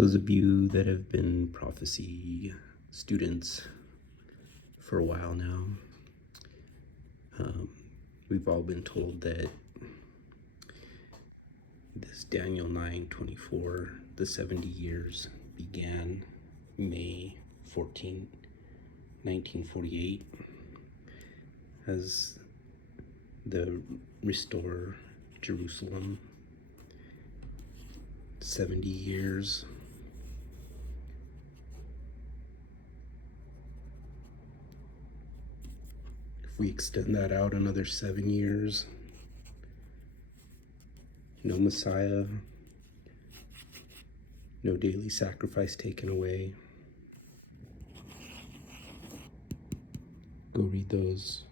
Those of you that have been prophecy students for a while now, we've all been told that this Daniel 9:24, the 70 years began May 14, 1948, as the restore Jerusalem. 70 years. If we extend that out another 7 years, no Messiah, no daily sacrifice taken away. Go read those